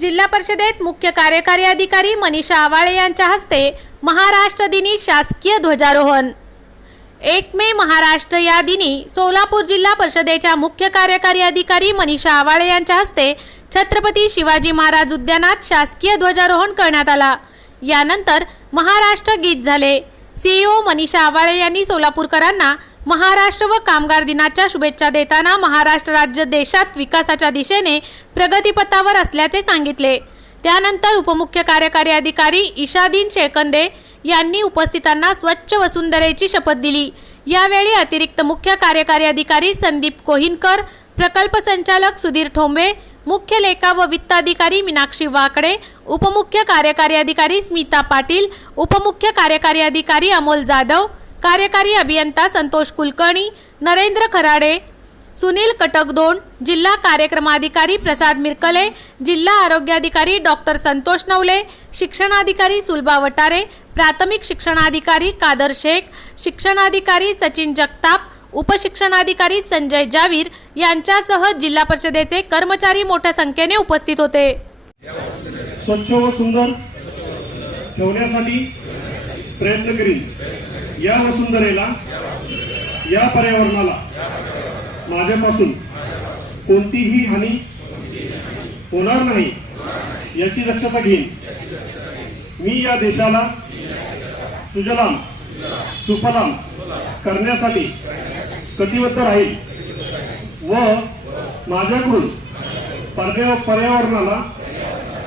जिल्हा परिषदेत मुख्य कार्यकारी अधिकारी मनीषा आवाळे यांच्या हस्ते महाराष्ट्र दिनी शासकीय ध्वजारोहण. एक मे महाराष्ट्र या दिनी सोलापूर जिल्हा परिषदेच्या मुख्य कार्यकारी अधिकारी मनीषा आवाळे यांच्या हस्ते छत्रपती शिवाजी महाराज उद्यानात शासकीय ध्वजारोहण करण्यात आला. यानंतर महाराष्ट्र गीत झाले. सीईओ मनीषा आवाळे यांनी सोलापूरकरांना महाराष्ट्र व कामगार दिनाच्या शुभेच्छा देताना महाराष्ट्र राज्य देशात विकासाच्या दिशेने प्रगतीपथावर असल्याचे सांगितले. त्यानंतर उपमुख्य कार्यकारी अधिकारी ईशादीन शेळकंदे यांनी उपस्थितांना स्वच्छ वसुंधरेची शपथ दिली. यावेळी अतिरिक्त मुख्य कार्यकारी अधिकारी संदीप कोहिनकर प्रकल्प संचालक सुधीर ठोंबे मुख्य लेखा व वित्त अधिकारी मीनाक्षी वाकडे उपमुख्य कार्यकारी अधिकारी स्मिता पाटील उपमुख्य कार्यकारी अधिकारी अमोल जाधव कार्यकारी अभियंता संतोष कुलकर्णी नरेंद्र खराडे सुनील कटकदोंड जिल्हा कार्यक्रमाधिकारी प्रसाद मिरकले जिल्हा आरोग्याधिकारी डॉक्टर संतोष नवले शिक्षणाधिकारी सुलभा वटारे प्राथमिक शिक्षणाधिकारी कादर शेख शिक्षणाधिकारी सचिन जगताप उपशिक्षणाधिकारी संजय जावीर यांच्यासह जिल्हा परिषदेचे कर्मचारी मोठ्या संख्येने उपस्थित होते. स्वच्छ व सुंदर ठेवण्यासाठी प्रयत्न करील या वसुंधरेला या पर्यावरणाला माझ्यापासून कोणतीही हानी होणार नाही याची दक्षता घेईन. मी या देशाला सुजलाम सुफलाम करण्यासाठी कटिबद्ध राहील व माझ्याकडून पर्यावरणाला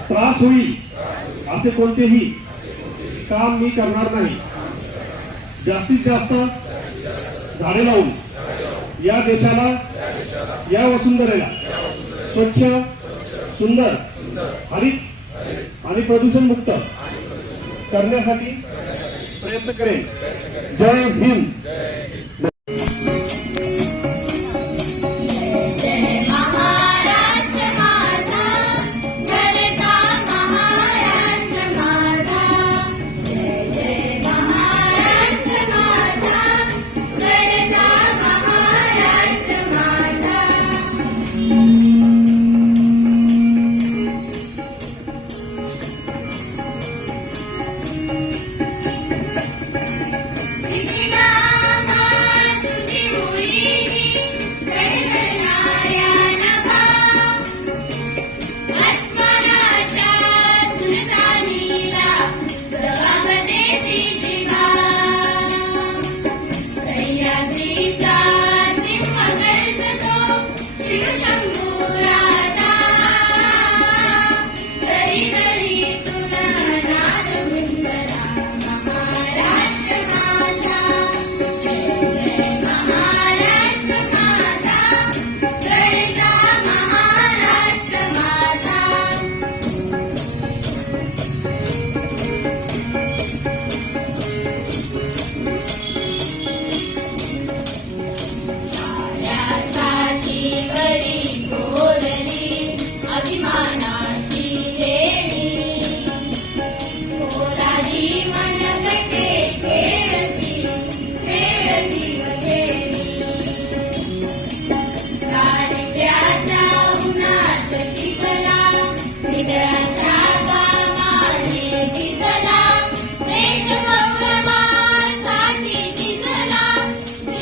त्रास होईल असे कोणतेही काम मी करणार नाही. जास्तीत जास्त झाडे लावून या देशाला या वसुंधरेला स्वच्छ सुंदर हरित आणि प्रदूषण मुक्त करण्यासाठी प्रयत्न करेन. जय भीम Yeah,